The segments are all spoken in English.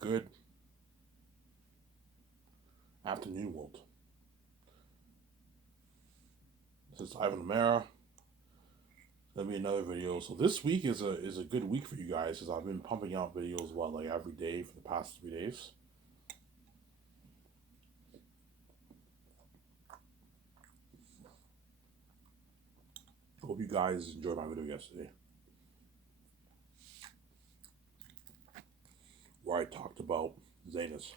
Good afternoon, world. This is Ivan Amara. Gonna be another video. So this week is a good week for you guys because I've been pumping out videos like every day for the past 3 days. Hope you guys enjoyed my video yesterday where I talked about Zanus.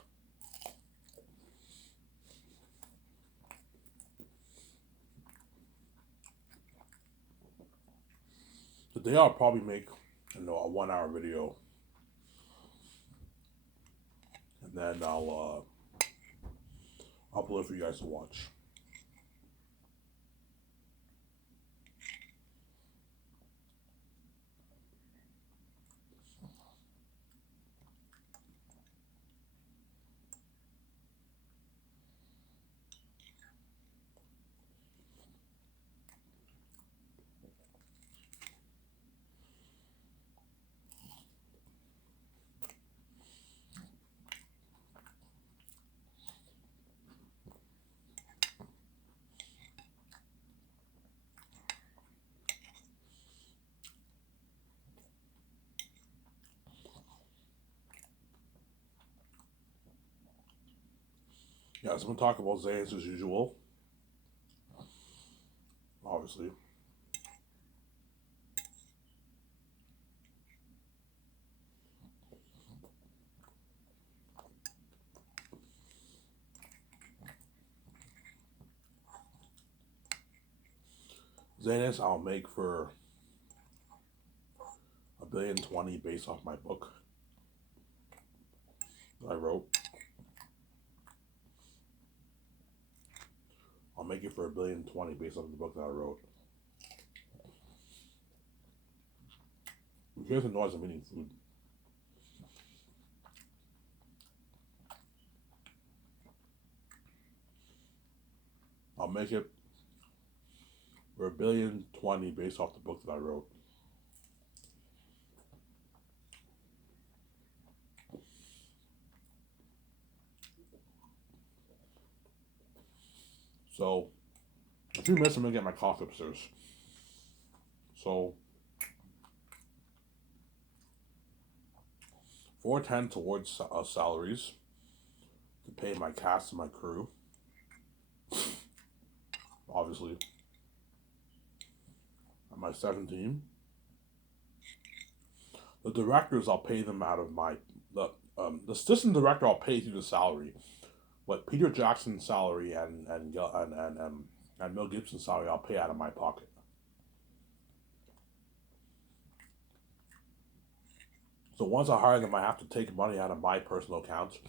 Today I'll probably make a 1 hour video, and then I'll upload for you guys to watch. Yeah, so I'm gonna talk about Zanus as usual, obviously. Zanus I'll make for 1,000,000,020 based off my book that I wrote. I'll make it for 1,000,000,020 based off the book that I wrote. Here's the noise I'm eating food. I'll make it for 1,000,000,020 based off the book that I wrote. So, in a few minutes, I'm gonna get my coffee upstairs. So, 410 towards salaries to pay my cast and my crew, obviously. And my second team, the directors, I'll pay them out of the assistant director. I'll pay through the salary, but Peter Jackson's salary and Mel Gibson's salary, I'll pay out of my pocket. So once I hire them, I have to take money out of my personal account,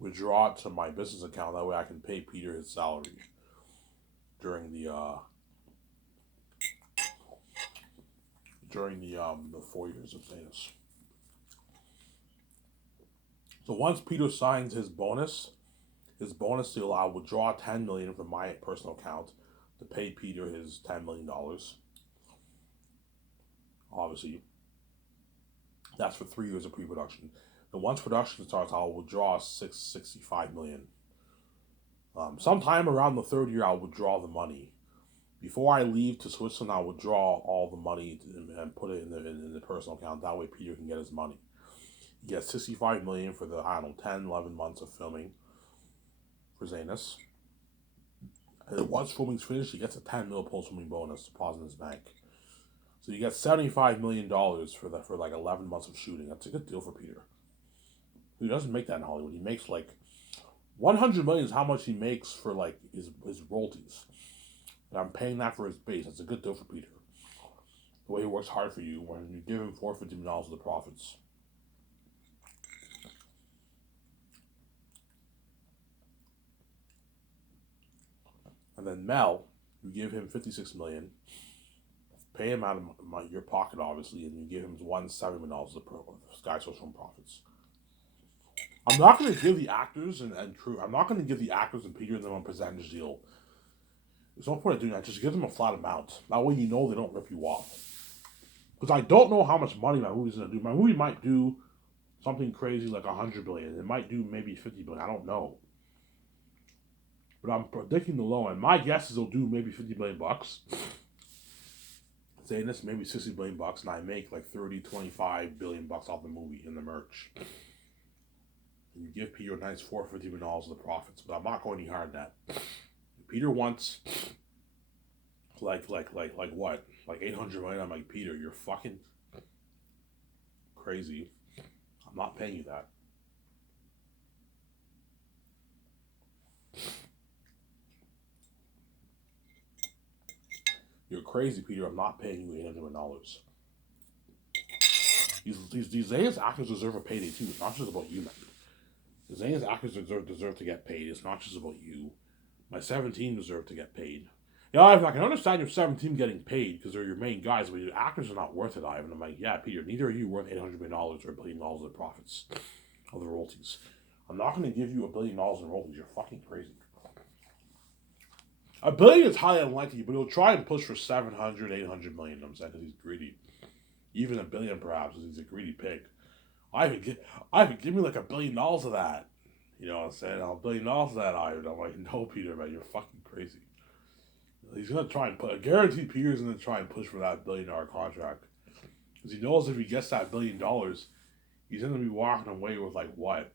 withdraw it to my business account. That way, I can pay Peter his salary during the 4 years of Zanus. So once Peter signs his bonus deal, I'll withdraw 10 million from my personal account to pay Peter his $10 million. Obviously, that's for 3 years of pre-production. And once production starts, I'll withdraw 665 million. Sometime around the third year, I'll withdraw the money. Before I leave to Switzerland, I'll withdraw all the money and put it in the personal account. That way, Peter can get his money. He gets 65 million for the 10, 11 months of filming for Zanus. And once filming's finished, he gets a 10 mil post-filming bonus deposit in his bank. So you get $75 million for like 11 months of shooting. That's a good deal for Peter. He doesn't make that in Hollywood. He makes like 100 million is how much he makes for like his royalties. And I'm paying that for his base. That's a good deal for Peter. The way he works hard for you when you give him $450 million of the profits. And then Mel, you give him 56 million, pay him out of your pocket, obviously, and you give him $170 million of Sky Social profits. I'm not going to give the actors and crew. I'm not going to give the actors and Peter and them a percentage deal. There's no point in doing that. Just give them a flat amount. That way, you know they don't rip you off. Because I don't know how much money my movie's going to do. My movie might do something crazy like 100 billion. It might do maybe 50 billion. I don't know, but I'm predicting the low end. My guess is it'll do maybe 50 billion bucks. Saying this, maybe 60 billion bucks, and I make like 30, 25 billion bucks off the movie in the merch. And you give Peter a nice $450 million of the profits, but I'm not going any higher than that. Peter wants like what? Like 800 million. I'm like, Peter, you're fucking crazy. I'm not paying you that. You're crazy, Peter. I'm not paying you $800 million. These Zayas actors deserve a payday too. It's not just about you, man. The Zayas actors deserve to get paid. It's not just about you. My 17 deserve to get paid. Yeah, Ivan, I can understand your 17 getting paid because they're your main guys, but your actors are not worth it, Ivan. I'm like, yeah, Peter, neither are you worth $800 million or $1 billion of the profits of the royalties. I'm not going to give you $1 billion in royalties. You're fucking crazy. $1 billion is highly unlikely, but he'll try and push for 700, 800 million. I'm saying because he's greedy. Even $1 billion, perhaps, because he's a greedy pig. Ivan, give me like $1 billion of that. You know what I'm saying? $1 billion of that, Ivan. I'm like, no, Peter, man, you're fucking crazy. He's gonna try and put. I guarantee Peter's gonna try and push for that $1 billion contract because he knows if he gets that $1 billion, he's gonna be walking away with like what,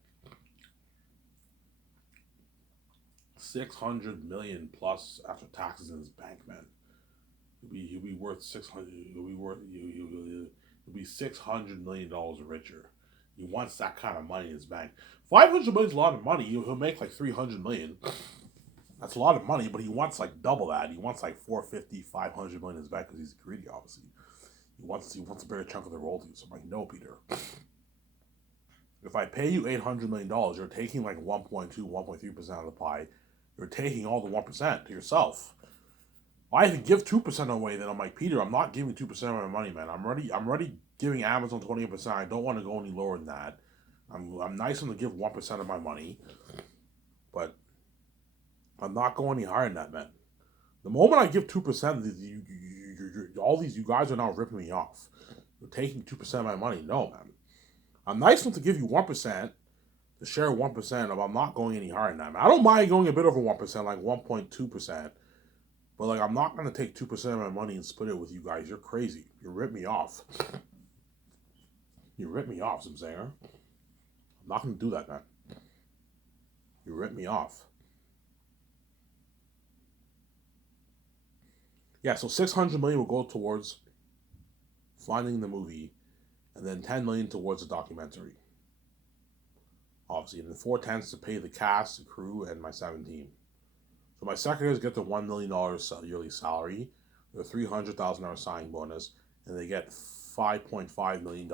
600 million plus after taxes in his bank, man. He'll be worth 600. He'll be $600 million richer. He wants that kind of money in his bank. 500 million is a lot of money. He'll make like 300 million. That's a lot of money, but he wants like double that. He wants like 450, 500 million in his bank because he's greedy, obviously. He wants a bigger chunk of the royalties. So I'm like, no, Peter. If I pay you $800 million, you're taking like 1.2, 1.3% of the pie. You're taking all the 1% to yourself. I even give 2% away, then I'm like, Peter, I'm not giving 2% of my money, man. I'm already giving Amazon 28%. I don't want to go any lower than that. I'm nice enough to give 1% of my money, but I'm not going any higher than that, man. The moment I give 2%, all these you guys are now ripping me off. You're taking 2% of my money. No, man. I'm nice enough to give you 1%, to share 1%, but I'm not going any higher than that, man. I don't mind going a bit over 1%, like 1.2%. But like, I'm not gonna take 2% of my money and split it with you guys. You're crazy. You rip me off. You rip me off, Zimzanger. I'm not gonna do that, man. You rip me off. Yeah, so 600 million will go towards funding the movie, and then 10 million towards the documentary. Obviously, and then 4/10 to pay the cast, the crew, and my 17. So my secretaries get the $1 million yearly salary, the $300,000 signing bonus, and they get $5.5 million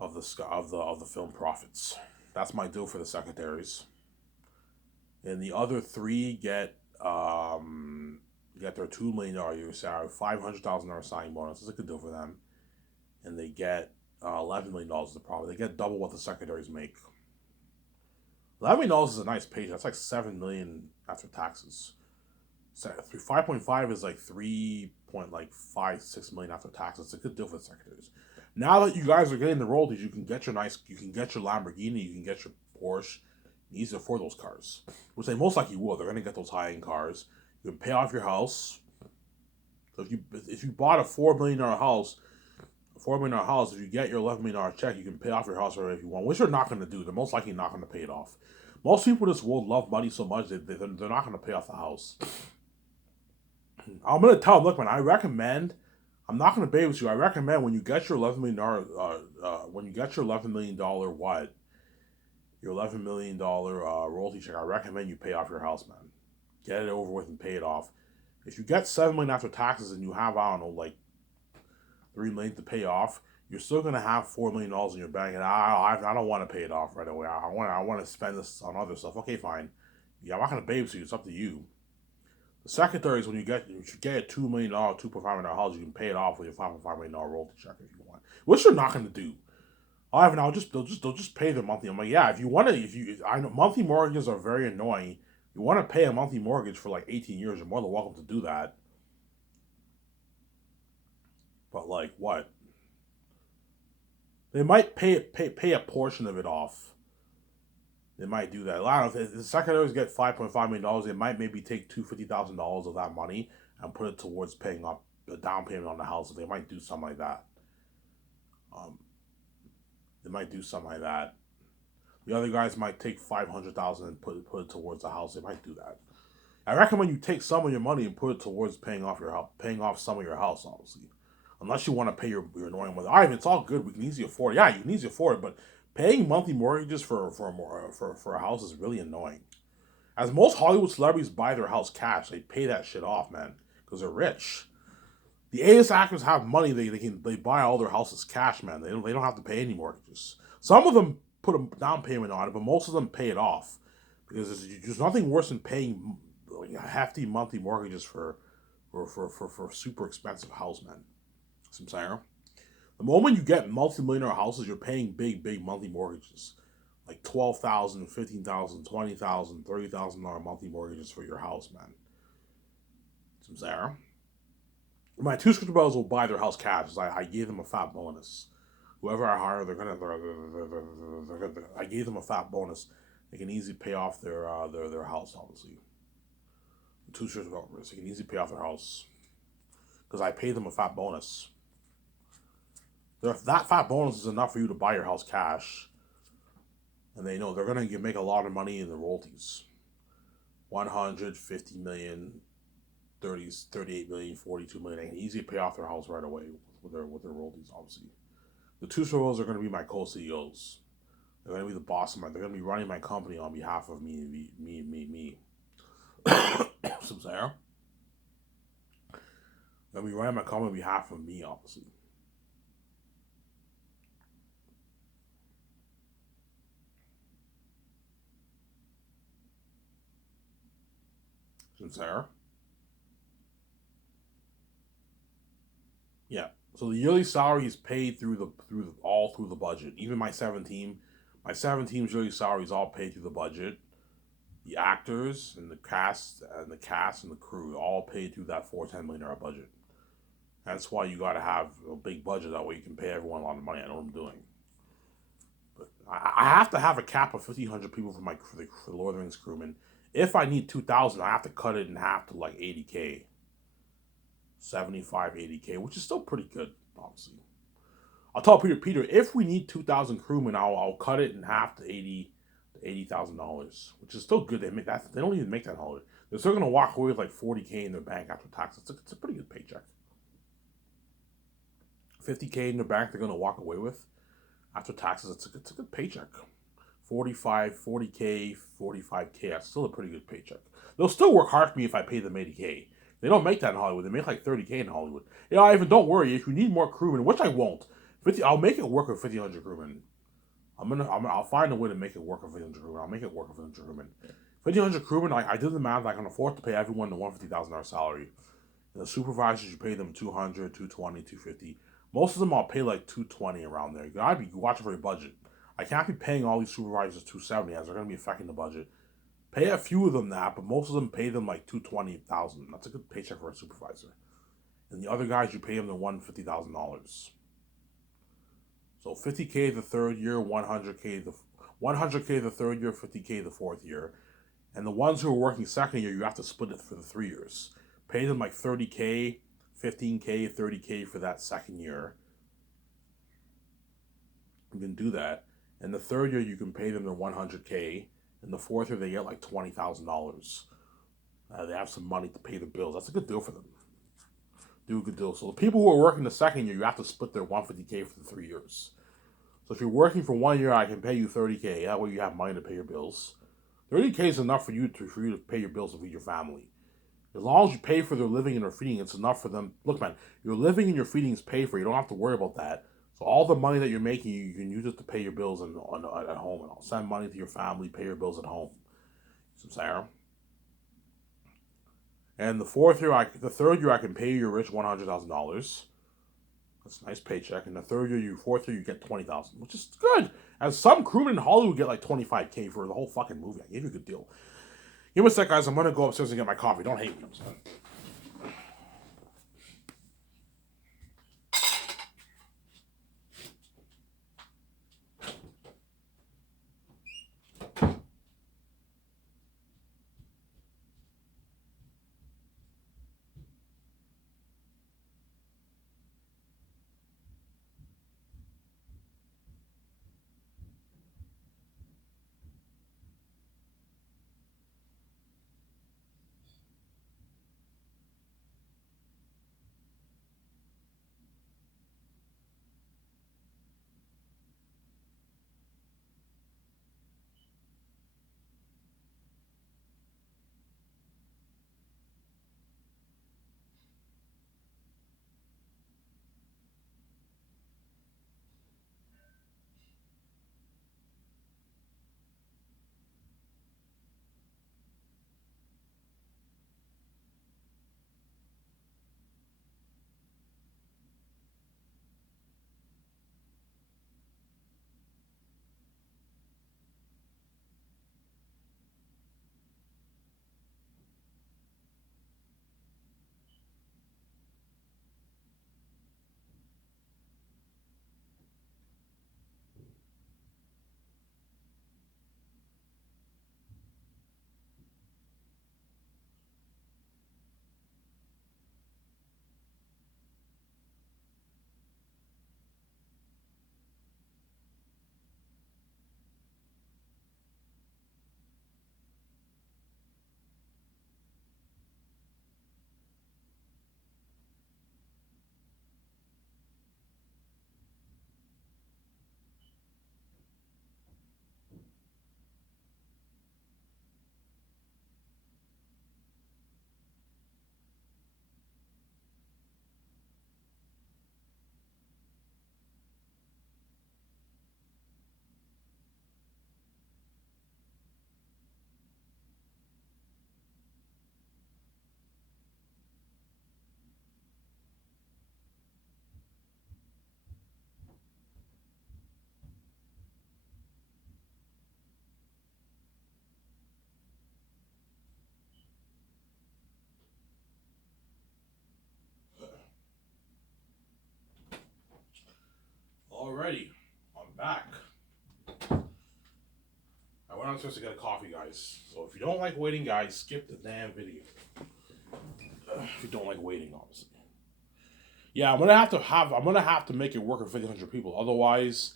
of the film profits. That's my deal for the secretaries. And the other three get their $2 million yearly salary, $500,000 signing bonus. That's a good deal for them, and they get $11 million of the profit. They get double what the secretaries make. $11 million is a nice paycheck. That's like $7 million after taxes. 5.5 is like 3.56 million after taxes. It's a good deal for the secretaries. Now that you guys are getting the royalties, you can get your Lamborghini, you can get your Porsche. You need to afford those cars, which they most likely will. They're going to get those high-end cars. You can pay off your house. So if you bought a $4 million house, if you get your $11 million check, you can pay off your house whatever if you want, which you're not going to do. They're most likely not going to pay it off. Most people in this world love money so much that they're not going to pay off the house. I'm going to tell them, look, man, I'm not going to babysit you. I recommend when you get your $11 million, your $11 million royalty check, I recommend you pay off your house, man. Get it over with and pay it off. If you get $7 million after taxes and you have, I don't know, like $3 million to pay off, you're still gonna have $4 million in your bank, and I don't want to pay it off right away. I want to spend this on other stuff. Okay, fine. Yeah, I'm not gonna babysit you. It's up to you. The secretaries, when you get a $2 million, $2.5 million house, you can pay it off with your $5.5 million royalty check if you want, which you're not gonna do. They'll just pay the monthly. I'm like, yeah, I know monthly mortgages are very annoying. You want to pay a monthly mortgage for like 18 years, you're more than welcome to do that. But like what? They might pay a portion of it off. They might do that. A lot of the secondaries get $5.5 million. They might maybe take $250,000 of that money and put it towards paying off the down payment on the house. They might do something like that. Um, they might do something like that. The other guys might take $500,000 and put it towards the house. They might do that. I recommend you take some of your money and put it towards paying off your house, paying off some of your house, obviously. Unless you want to pay your annoying mother. Ivan, it's all good. We can easily afford it. Yeah, you can easily afford it, but paying monthly mortgages for a house is really annoying. As most Hollywood celebrities buy their house cash, they pay that shit off, man, because they're rich. The A-list actors have money; they buy all their houses cash, man. They don't have to pay any mortgages. Some of them put a down payment on it, but most of them pay it off because there's nothing worse than paying like hefty monthly mortgages for super expensive house, man. Some saying. The moment you get multi-millionaire houses, you're paying big monthly mortgages, like $12,000, $15,000, $20,000, $30,000 monthly mortgages for your house, man. Some saying. My two scripture brothers will buy their house cash. I gave them a fat bonus. Whoever I hire, I gave them a fat bonus. They can easily pay off their house, obviously. The two scripture brothers, they can easily pay off their house because I paid them a fat bonus. That fat bonus is enough for you to buy your house cash, and they know they're gonna make a lot of money in the royalties. 150 million, 38 million, 42 million. They can easily pay off their house right away with their royalties, obviously. The two Sorrells are going to be my co-CEOs. They're going to be the boss of they're going to be running my company on behalf of me. Some Sarah. They're going to be running my company on behalf of me, obviously. Some Sarah. Yeah. So the yearly salary is paid through the budget. Even my 7 team's yearly salary is all paid through the budget. The actors and the cast and the crew all paid through that $410 million budget. That's why you got to have a big budget. That way you can pay everyone a lot of money. I know what I'm doing. But I have to have a cap of 1,500 people for the Lord of the Rings crewmen. If I need 2,000, I have to cut it in half to like 80K. 75, 80K, which is still pretty good, obviously. I'll tell Peter, if we need 2,000 crewmen, I'll cut it in half to $80,000, which is still good. They don't even make that holiday. They're still gonna walk away with like 40K in their bank after taxes. It's a pretty good paycheck. 50K in their bank they're gonna walk away with after taxes. It's a good paycheck. 40K, 45K. That's still a pretty good paycheck. They'll still work hard for me if I pay them 80K. They don't make that in Hollywood. They make like 30K in Hollywood. Yeah, Ivan, don't worry. If you need more crewmen, which I won't, I'll make it work with 1,500 crewmen. I'll find a way to make it work with 1,500 crewmen. I'll make it work with 1,500 crewmen. 1,500 crewmen, I did the math. I can afford to pay everyone the $150,000 salary. And the supervisors, you pay them 200, 220, 250. Most of them I'll pay like 220 around there. You gotta be watching for your budget. I can't be paying all these supervisors 270 as they're gonna be affecting the budget. Pay a few of them that, but most of them pay them like 220,000. That's a good paycheck for a supervisor. And the other guys, you pay them the $150,000. So 50K the third year, 100K the third year, 50K the fourth year. And the ones who are working second year, you have to split it for the 3 years. Pay them like 30K, 15K, 30K for that second year. You can do that. And the third year, you can pay them the 100K. In the fourth year, they get like $20,000. They have some money to pay the bills. That's a good deal for them. Do a good deal. So the people who are working the second year, you have to split their 150K for the 3 years. So if you're working for 1 year, I can pay you 30K. That way you have money to pay your bills. 30K is enough for you to pay your bills and feed your family. As long as you pay for their living and their feeding, it's enough for them. Look, man, your living and your feeding is paid for. You don't have to worry about that. So all the money that you're making, you can use it to pay your bills at home. And I'll send money to your family, pay your bills at home. Some Sarah. And the third year, I can pay your rich $100,000. That's a nice paycheck. And the fourth year, you get $20,000, which is good. As some crewmen in Hollywood get like 25K for the whole fucking movie. I gave you a good deal. Give me a sec, guys. I'm gonna go upstairs and get my coffee. Don't hate me. I'm sorry. Alrighty, I'm back. I went upstairs to get a coffee, guys. So if you don't like waiting, guys, skip the damn video. If you don't like waiting, obviously. Yeah, I'm gonna have to make it work with 1,500 people. Otherwise,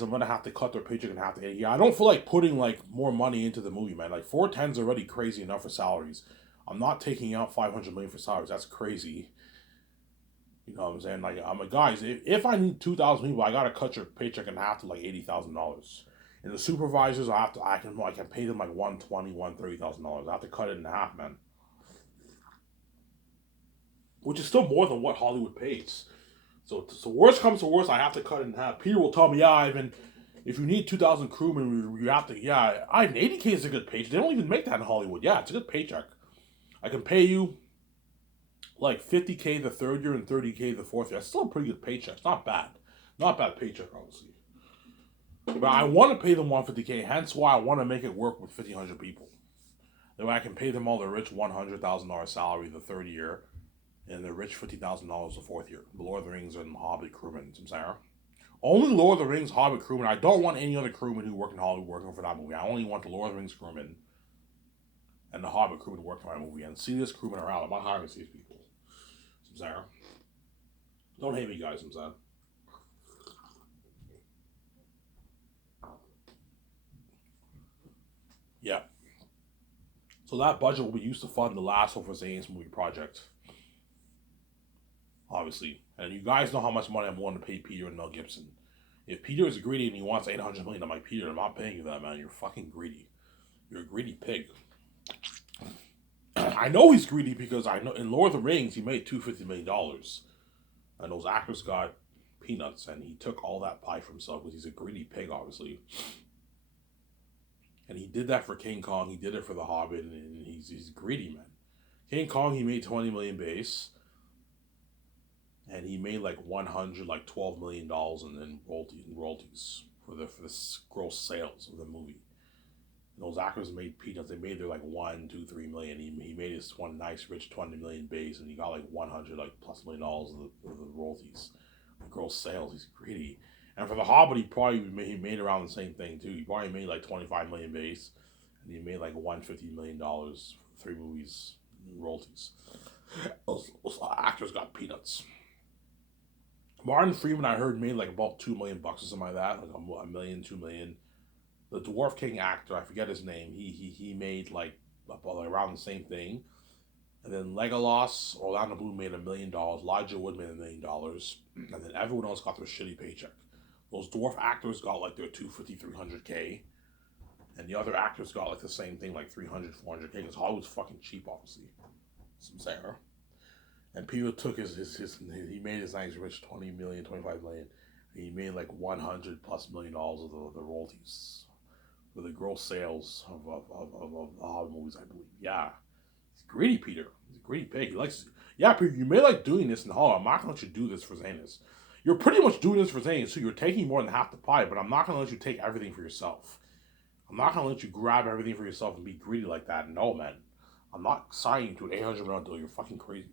I'm gonna have to cut their paycheck and have to. Yeah, I don't feel like putting like more money into the movie, man. Like 410's already crazy enough for salaries. I'm not taking out 500 million for salaries. That's crazy. You know what I'm saying? Like, I'm like, guys, if I need 2,000 people, I gotta cut your paycheck in half to like $80,000. And the supervisors, I can pay them like $130,000. I have to cut it in half, man. Which is still more than what Hollywood pays. So worst comes to worst, I have to cut it in half. Peter will tell me, yeah, Ivan, if you need 2,000 crewmen, you have to, yeah, Ivan, 80K is a good paycheck. They don't even make that in Hollywood. Yeah, it's a good paycheck. I can pay you like 50K the third year and 30K the fourth year. That's still a pretty good paycheck. It's not bad. Not bad paycheck, obviously. But I want to pay them 150K, hence why I want to make it work with 1,500 people. Then I can pay them all the rich $100,000 salary the third year, and the rich $50,000 the fourth year. The Lord of the Rings and Hobbit crewmen, I'm saying. Only Lord of the Rings Hobbit crewmen. I don't want any other crewmen who work in Hollywood working for that movie. I only want the Lord of the Rings crewmen and the Hobbit crewmen working for my movie. And see this crewman around. I'm not hiring these people. I'm saying. Don't hate me, guys. I'm saying. Yeah. So that budget will be used to fund the Last of Us Zane's movie project. Obviously. And you guys know how much money I'm willing to pay Peter and Mel Gibson. If Peter is greedy and he wants $800 million, I'm like, Peter, I'm not paying you that, man. You're fucking greedy. You're a greedy pig. I know he's greedy because I know in Lord of the Rings he made $250 million. And those actors got peanuts, and he took all that pie for himself because he's a greedy pig, obviously. And he did that for King Kong. He did it for The Hobbit, and he's greedy, man. King Kong, he made 20 million base, and he made like $12 million in royalties for the gross sales of the movie. And those actors made peanuts. They made their like 1, 2, 3 million. He made his one nice rich 20 million base, and he got like 100 plus million dollars of the royalties, the gross sales. He's greedy. And for The Hobbit, he made around the same thing too. He probably made like 25 million base, and he made like $150 million for 3 movies in royalties. Those actors got peanuts. Martin Freeman, I heard, made like about $2 million or something like that, like $1 million, $2 million. The Dwarf King actor, I forget his name. He made like around the same thing. And then Legolas, Orlando Bloom made $1 million. Elijah Wood made $1 million, and then everyone else got their shitty paycheck. Those dwarf actors got like their 250, 300K, and the other actors got like the same thing, like 300, 400K. Because Hollywood's fucking cheap, obviously. Some Sarah. And Peter took he made his nice rich 20 million, 25 million. And he made like $100 plus million of the royalties for the gross sales of the Hobbit movies, I believe. Yeah. He's greedy, Peter. He's a greedy pig. He likes. Yeah, Peter, you may like doing this in Hollywood. I'm not gonna let you do this for Zanus. You're pretty much doing this for Zanus, so you're taking more than half the pie, but I'm not gonna let you take everything for yourself. I'm not gonna let you grab everything for yourself and be greedy like that. No, man. I'm not signing to an $800 million deal. You're fucking crazy.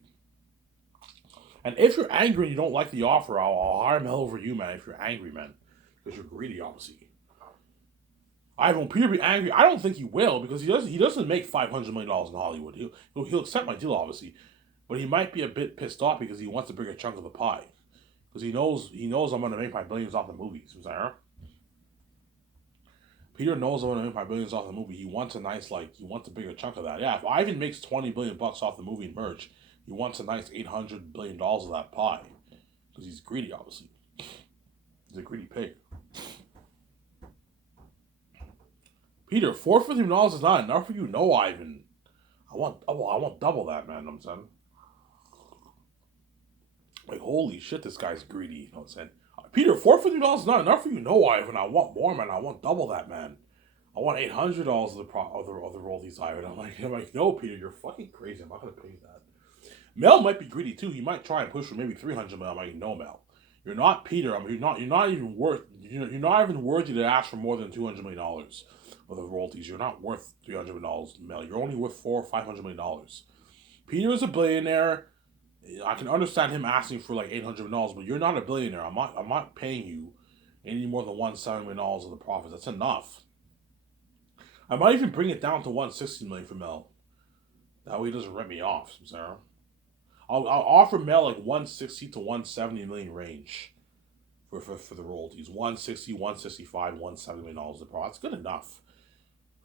And if you're angry and you don't like the offer, I'll hire him hell over you, man, if you're angry, man. Because you're greedy, obviously. I want Peter to be angry. I don't think he will, because he doesn't make $500 million in Hollywood. He'll accept my deal, obviously. But he might be a bit pissed off because he wants a bigger chunk of the pie. Because he knows I'm going to make my billions off the movies. Peter knows I'm going to make my billions off the movie. He wants he wants a bigger chunk of that. Yeah, if Ivan makes $20 billion off the movie merch, he wants a nice $800 billion of that pie. Because he's greedy, obviously. He's a greedy pig. Peter, $450 million is not enough for you? No, Ivan. I want double that, man. I'm saying. Like, holy shit, this guy's greedy. You know what I'm saying? Peter, $450 is not enough for you? No, Ivan. I want more, man. I want double that, man. I want $800 of the royalties, Ivan. I'm like, no, Peter, you're fucking crazy. I'm not gonna pay that. Mel might be greedy too. He might try and push for maybe $300 million. I'm like, no, Mel. You're not Peter. I mean, you're not even worthy to ask for more than $200 million of the royalties. You're not worth $300 million, Mel. You're only worth $400 or $500 million. Peter is a billionaire. I can understand him asking for like $800 million, but you're not a billionaire. I'm not paying you any more than $170 of the profits. That's enough. I might even bring it down to 160 million for Mel. That way he doesn't rip me off, Sarah. I'll offer Mel like 160 to 170 million range for the royalties. 160, 165, $170 the profit. That's good enough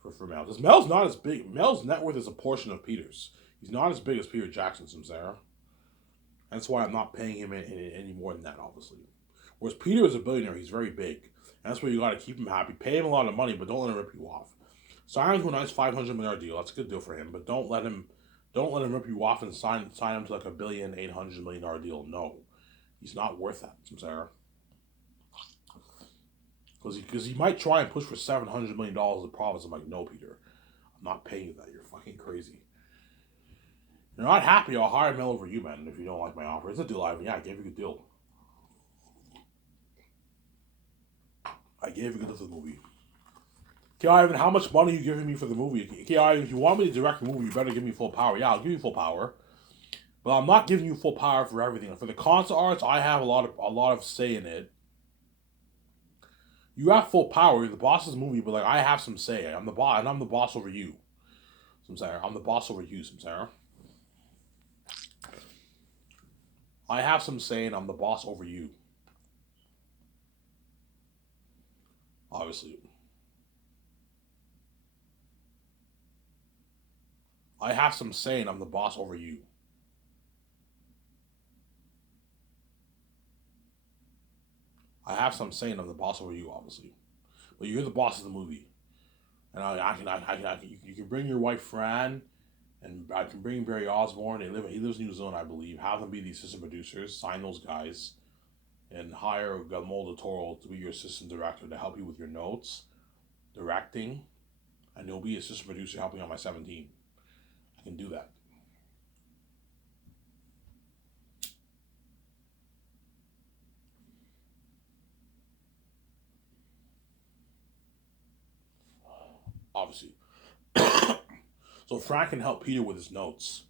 for Mel. Because Mel's not as big. Mel's net worth is a portion of Peter's. He's not as big as Peter Jackson, Sarah. That's why I'm not paying him any more than that, obviously. Whereas Peter is a billionaire, he's very big. And that's where you got to keep him happy. Pay him a lot of money, but don't let him rip you off. Sign him to a nice $500 million deal. That's a good deal for him. But don't let him rip you off and sign him to like $1,800,000,000 deal. No, he's not worth that, Sarah. Because he might try and push for $700 million of profits. I'm like, no, Peter, I'm not paying you that. You're fucking crazy. You're not happy. I'll hire Mel over you, man. If you don't like my offer, it's a deal, Ivan. Yeah, I gave you a good deal. I gave you a good deal for the movie. Okay, Ivan, how much money are you giving me for the movie? Okay, Ivan, if you want me to direct the movie, you better give me full power. Yeah, I'll give you full power, but I'm not giving you full power for everything. For the concert arts, I have a lot of say in it. You have full power. You're the boss of the movie, but like I have some say. I'm the boss, and I'm the boss over you. Sarah. I'm the boss over you, Sarah. I have some say, and I'm the boss over you. Obviously, I have some say, and I'm the boss over you. I have some say, and I'm the boss over you, obviously. But you're the boss of the movie, and you can bring your wife Fran, and I can bring Barry Osborne. He lives in New Zealand, I believe. Have them be the assistant producers. Sign those guys, and hire Guillermo del Toro to be your assistant director to help you with your notes, directing, and he'll be assistant producer helping on my 17. I can do that. Obviously. So Frank can help Peter with his notes.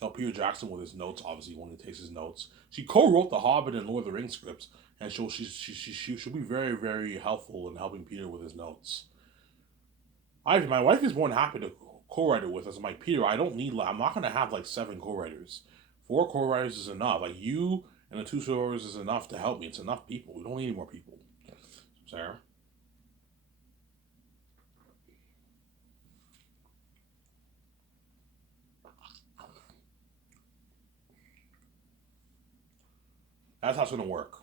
Help Peter Jackson with his notes, obviously, when he takes his notes. She co-wrote The Hobbit and Lord of the Rings scripts, and she'll be very, very helpful in helping Peter with his notes. My wife is more than happy to co-write it with us. I'm like, Peter, I'm not going to have like 7 co-writers. 4 co-writers is enough. Like, you and the 2 co-writers is enough to help me. It's enough people. We don't need any more people. Sarah? That's how it's going to work.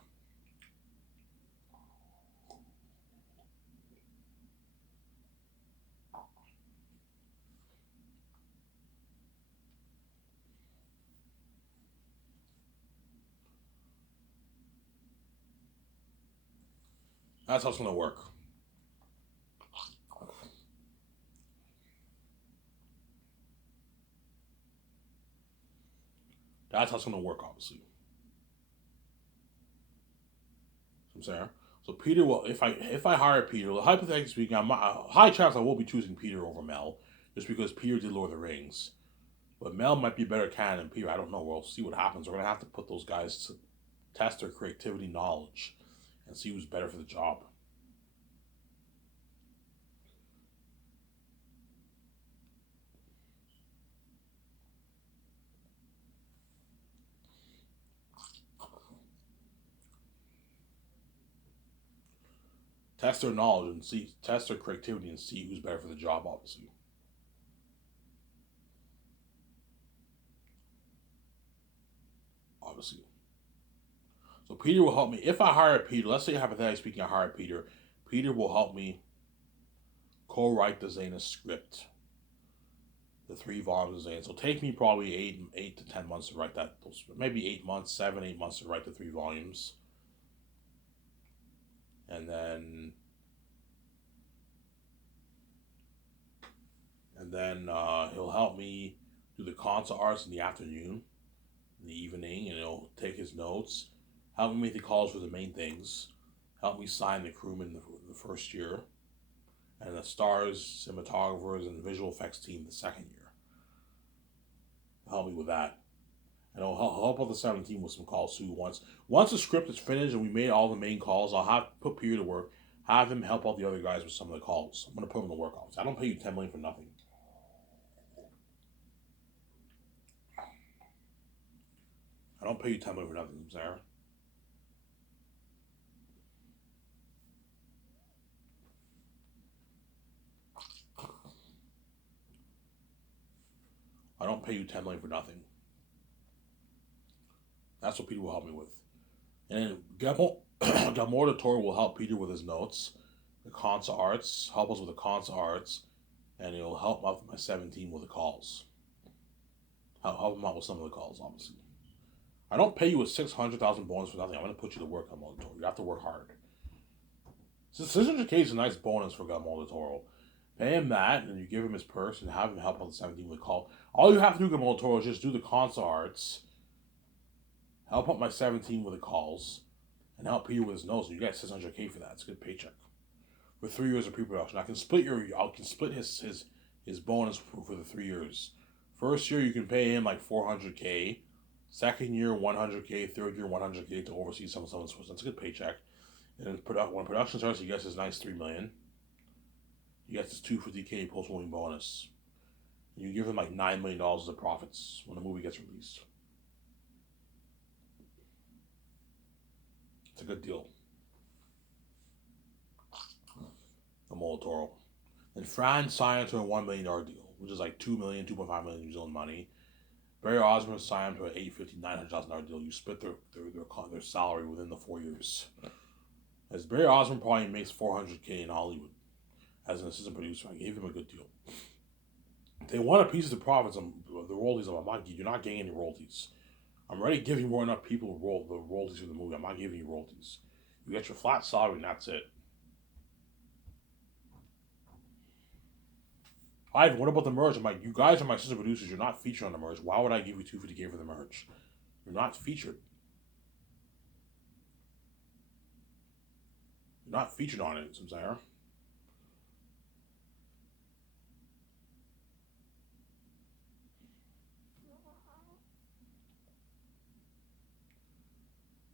That's how it's going to work. That's how it's going to work, obviously. I'm saying. So Peter will, if I hire Peter, hypothetically speaking, high chance I will be choosing Peter over Mel, just because Peter did Lord of the Rings. But Mel might be a better candidate than Peter. I don't know. We'll see what happens. We're gonna have to put those guys to test their creativity, knowledge, and see who's better for the job. Test their knowledge and test their creativity and see who's better for the job. Obviously. So Peter will help me if I hire Peter. Let's say hypothetically speaking, I hire Peter. Peter will help me co-write the Zane script, the 3 volumes of Zane. So take me probably 8 to 10 months to write that. Maybe 8 months, 7, 8 months to write the 3 volumes, and then he'll help me do the concert arts in the afternoon, in the evening, and he'll take his notes, help me make the calls for the main things, help me sign the crewmen the first year, and the stars, cinematographers, and visual effects team the second year. help me with that. And I'll help out the 17 with some calls too. Once the script is finished and we made all the main calls, I'll have put Peter to work, have him help out the other guys with some of the calls. I'm gonna put him to work. I don't pay you 10 million for nothing. I don't pay you 10 million for nothing, Sarah. I don't pay you 10 million for nothing. That's what Peter will help me with. And Guillermo del Toro will help Peter with his notes, the Consa arts, help us with the Consa arts, and he'll help out my 17 with the calls. Help him out with some of the calls, obviously. I don't pay you a 600,000 bonus for nothing. I'm going to put you to work, Guillermo del Toro. You have to work hard. 600K is a nice bonus for Guillermo del Toro. Pay him that, and you give him his purse, and have him help out the 17 with the call. All you have to do, Guillermo del Toro, is just do the Consa arts, help out my 17 with the calls, and help Peter with his notes. And you get 600K for that. It's a good paycheck. For 3 years of pre-production, I can split his bonus for the 3 years. First year you can pay him like 400K. Second year 100K. Third year 100K to oversee some of the That's a good paycheck. And when production starts, he gets his nice 3 million. He gets his 250K post-movie bonus. And you give him like $9 million of profits when the movie gets released. It's a good deal. The Del Toro. And Fran signed to a $1 million deal, which is like 2 million, 2.5 million New Zealand money. Barry Osborne signed to an $850,000, $900,000 deal. You split their salary within the 4 years. As Barry Osborne probably makes 400K in Hollywood as an assistant producer, I gave him a good deal. They want a piece of the profits of the royalties. You're not getting any royalties. I'm already giving more enough people the royalties for the movie. I'm not giving you royalties. You get your flat salary and that's it. Ivan, what about the merge? I'm like, you guys are my assistant producers. You're not featured on the merge. Why would I give you 250K for the merge? You're not featured. You're not featured on it, Samsara.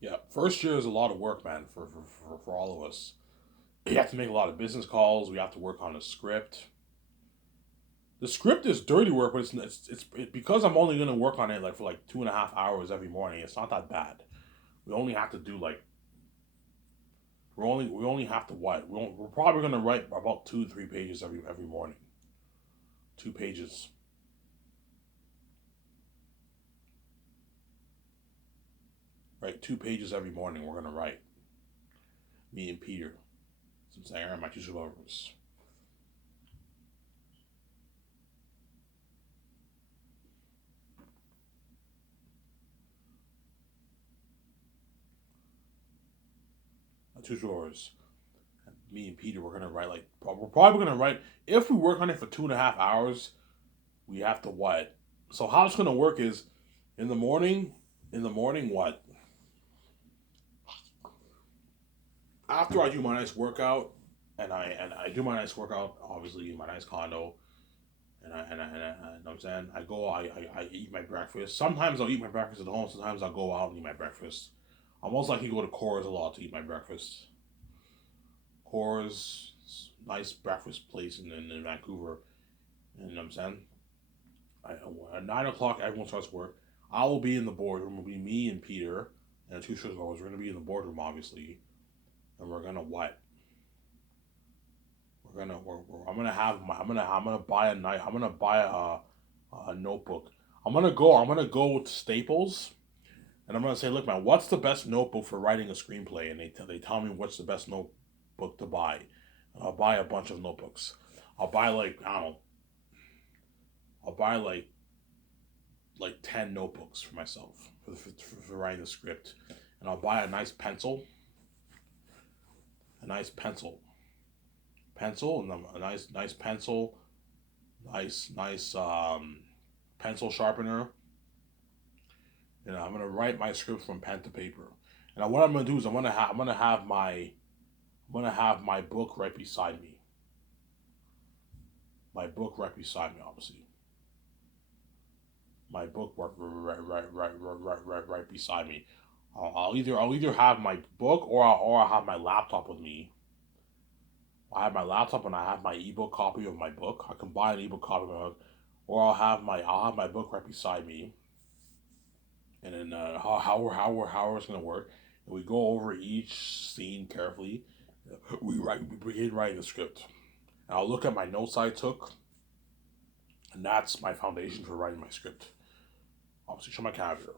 Yeah, first year is a lot of work, man, for all of us. You have to make a lot of business calls. We have to work on a script. The script is dirty work, but it's because I'm only gonna work on it like for like 2.5 hours every morning. It's not that bad. We only have to do like we only have to what we're probably gonna write about 2 to 3 pages every morning. 2 pages. Right, 2 pages every morning. We're gonna write. Me and Peter, since I are my two survivors. Two drawers. Me and Peter, we're gonna write like we're probably gonna write if we work on it for 2.5 hours. We have to what? So how it's gonna work is in the morning. In the morning, what? After I do my nice workout, and I do my nice workout, obviously in my nice condo, and you know what I'm saying. I eat my breakfast. Sometimes I'll eat my breakfast at home. Sometimes I'll go out and eat my breakfast. I most likely go to Coors a lot to eat my breakfast. Coors, nice breakfast place in Vancouver. And you know what I'm saying? At 9 o'clock, everyone starts work. I will be in the boardroom. It'll be me and Peter and two shows goers. We're going to be in the boardroom, obviously. And we're going to what? I'm gonna buy a notebook. I'm gonna go with Staples, and I'm gonna say, look, man, what's the best notebook for writing a screenplay? And they tell me what's the best notebook to buy. And I'll buy a bunch of notebooks. I'll buy like I don't know. I'll buy like 10 notebooks for myself for writing the script, and I'll buy a nice pencil. A nice pencil and a nice pencil, nice pencil sharpener. And I'm gonna write my script from pen to paper. And what I'm gonna do is I'm gonna have my book right beside me. My book right beside me, obviously. my book right beside me. I'll either have my book or I'll have my laptop with me. I have my laptop and I have my ebook copy of my book. I can buy an ebook copy of my book, or I'll have my book right beside me, and then how it's gonna work. And we go over each scene carefully. We begin writing the script. And I'll look at my notes I took, and that's my foundation for writing my script. I'll switch on my calendar.